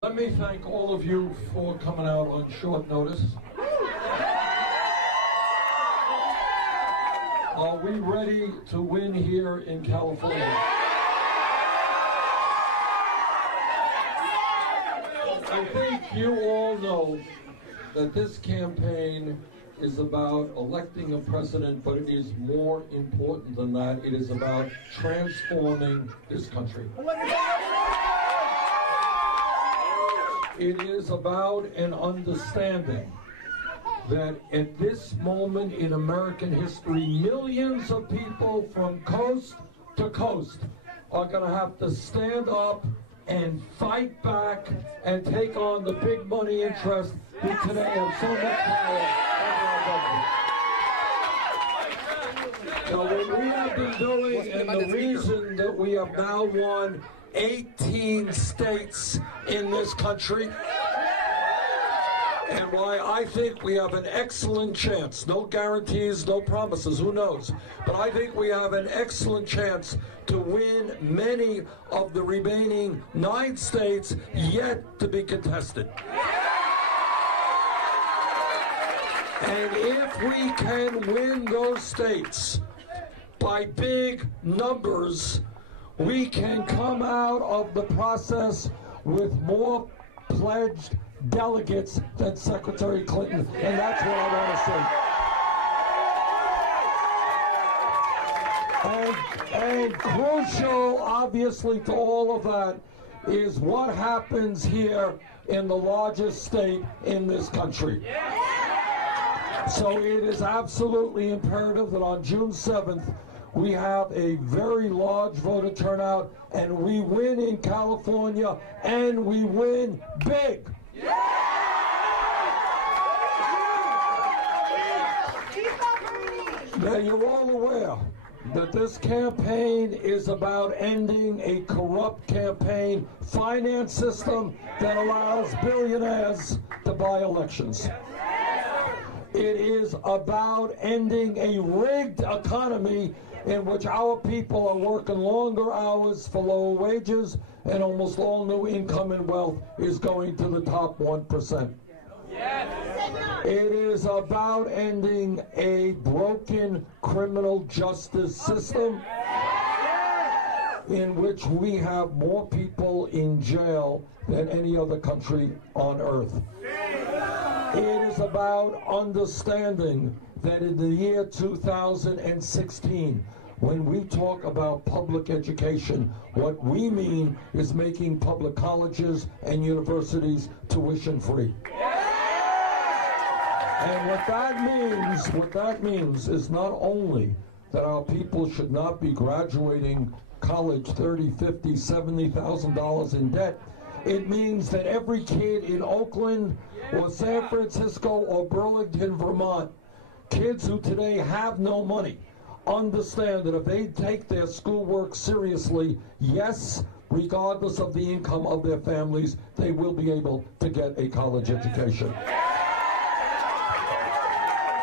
Let me thank all of you for coming out on short notice. Are we ready to win here in California? I think you all know that this campaign is about electing a president, but it is more important than that. It is about transforming this country. It is about an understanding that at this moment in American history, millions of people from coast to coast are going to have to stand up and fight back and take on the big money interests who today have so much power over our government. Now, what we have been doing, and the reason that we have now won 18 states in this country, and why I think we have an excellent chance, no guarantees, no promises, who knows, but I think we have an excellent chance to win many of the remaining 9 states yet to be contested. And if we can win those states by big numbers, we can come out of the process with more pledged delegates than Secretary Clinton, and that's what I want to see. And crucial, obviously, to all of that is what happens here in the largest state in this country. So it is absolutely imperative that on June 7th, we have a very large voter turnout, and we win in California, and we win big. Now, you're all aware that this campaign is about ending a corrupt campaign finance system that allows billionaires to buy elections. It is about ending a rigged economy in which our people are working longer hours for lower wages, and almost all new income and wealth is going to the top 1%. It is about ending a broken criminal justice system in which we have more people in jail than any other country on earth. It is about understanding that in the year 2016, when we talk about public education, what we mean is making public colleges and universities tuition free. And what that means is not only that our people should not be graduating college $30,000, $50,000, $70,000 in debt. It means that every kid in Oakland or San Francisco or Burlington, Vermont, kids who today have no money, understand that if they take their schoolwork seriously, yes, regardless of the income of their families, they will be able to get a college education.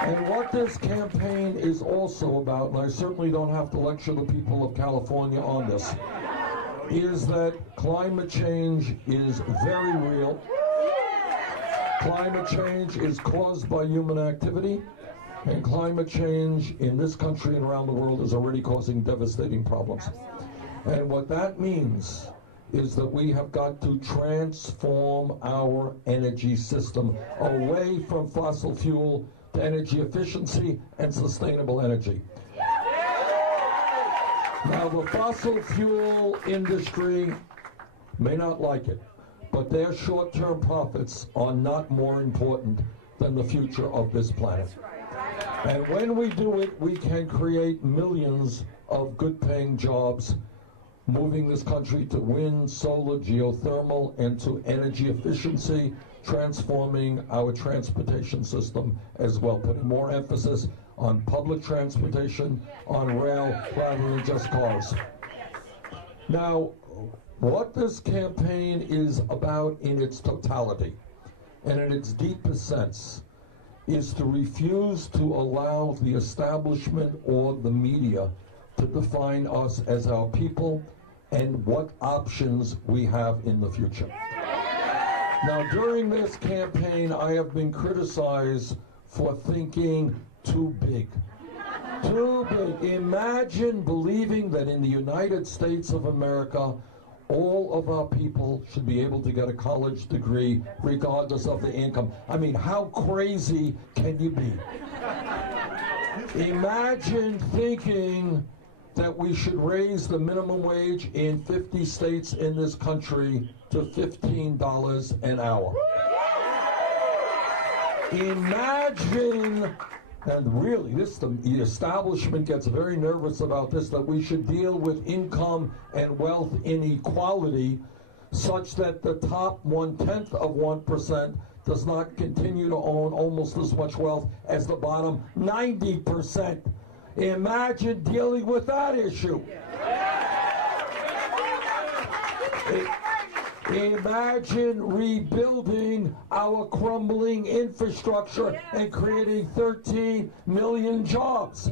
And what this campaign is also about, and I certainly don't have to lecture the people of California on this, is that climate change is very real. Climate change is caused by human activity, and climate change in this country and around the world is already causing devastating problems. And what that means is that we have got to transform our energy system away from fossil fuel to energy efficiency and sustainable energy. Now, the fossil fuel industry may not like it, but their short-term profits are not more important than the future of this planet. And when we do it, we can create millions of good-paying jobs, moving this country to wind, solar, geothermal, and to energy efficiency, transforming our transportation system as well, putting more emphasis on public transportation, on rail, rather than just cars. Now, what this campaign is about in its totality and in its deepest sense is to refuse to allow the establishment or the media to define us as our people and what options we have in the future. Now, during this campaign, I have been criticized for thinking too big. Too big. Imagine believing that in the United States of America, all of our people should be able to get a college degree regardless of the income. I mean, how crazy can you be? Imagine thinking that we should raise the minimum wage in 50 states in this country to $15 an hour. Imagine, and really, the establishment gets very nervous about this, that we should deal with income and wealth inequality such that the top 1/10 of 1% does not continue to own almost as much wealth as the bottom 90%. Imagine dealing with that issue. Imagine rebuilding our crumbling infrastructure and creating 13 million jobs.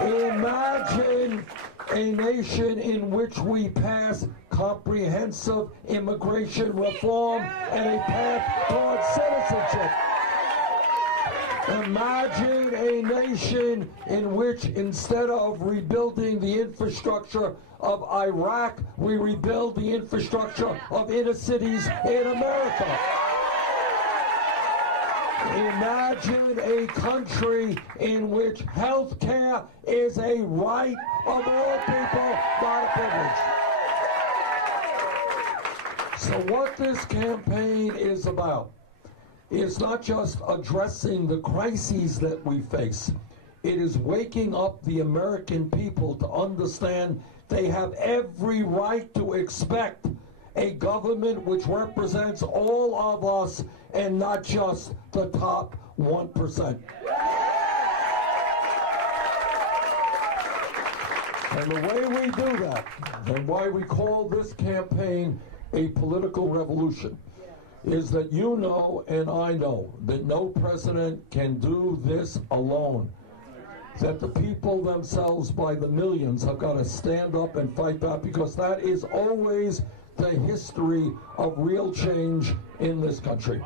Imagine a nation in which we pass comprehensive immigration reform and a path towards citizenship. Imagine a nation in which, instead of rebuilding the infrastructure of Iraq, we rebuild the infrastructure of inner cities in America. Imagine a country in which health care is a right of all people, not a privilege. So what this campaign is about is not just addressing the crises that we face. It is waking up the American people to understand they have every right to expect a government which represents all of us and not just the top 1%. And the way we do that, and why we call this campaign a political revolution, is that you know and I know that no president can do this alone. That the people themselves by the millions have got to stand up and fight back, because that is always the history of real change in this country.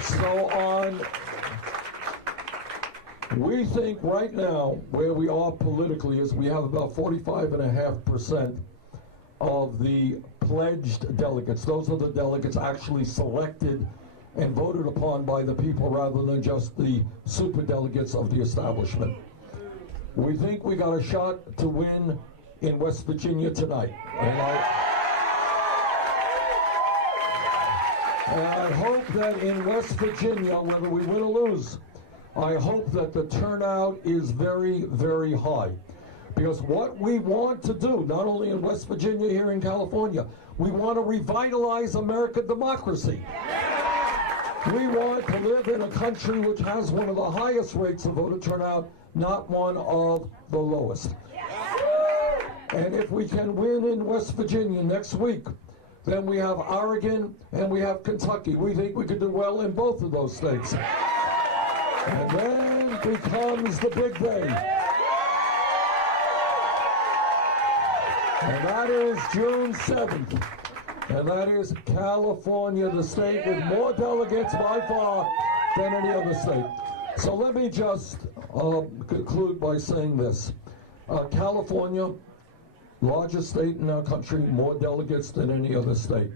So we think right now where we are politically is we have about 45.5% of the pledged delegates. Those are the delegates actually selected and voted upon by the people rather than just the superdelegates of the establishment. We think we got a shot to win in West Virginia tonight. And I hope that in West Virginia, whether we win or lose, I hope that the turnout is very, very high. Because what we want to do, not only in West Virginia, here in California, we want to revitalize American democracy. We want to live in a country which has one of the highest rates of voter turnout, not one of the lowest. And if we can win in West Virginia next week, then we have Oregon and we have Kentucky. We think we could do well in both of those states. And then becomes the big day. And that is June 7th. And that is California, the state with more delegates by far than any other state. So let me just conclude by saying this. California, largest state in our country, more delegates than any other state.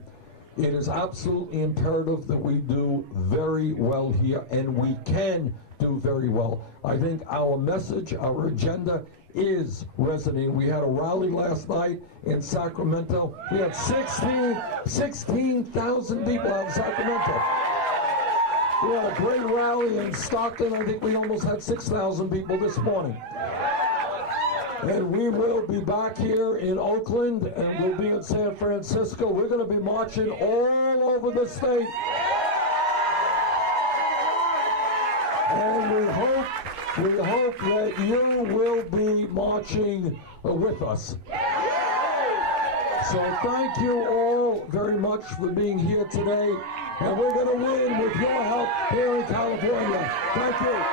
It is absolutely imperative that we do very well here, and we can do very well. I think our message, our agenda is resonating. We had a rally last night in Sacramento. We had 16,000 people out in Sacramento. We had a great rally in Stockton. I think we almost had 6,000 people this morning. And we will be back here in Oakland, and we'll be in San Francisco. We're going to be marching all over the state. And we hope that you will be marching with us. So thank you all very much for being here today. And we're going to win with your help here in California. Thank you.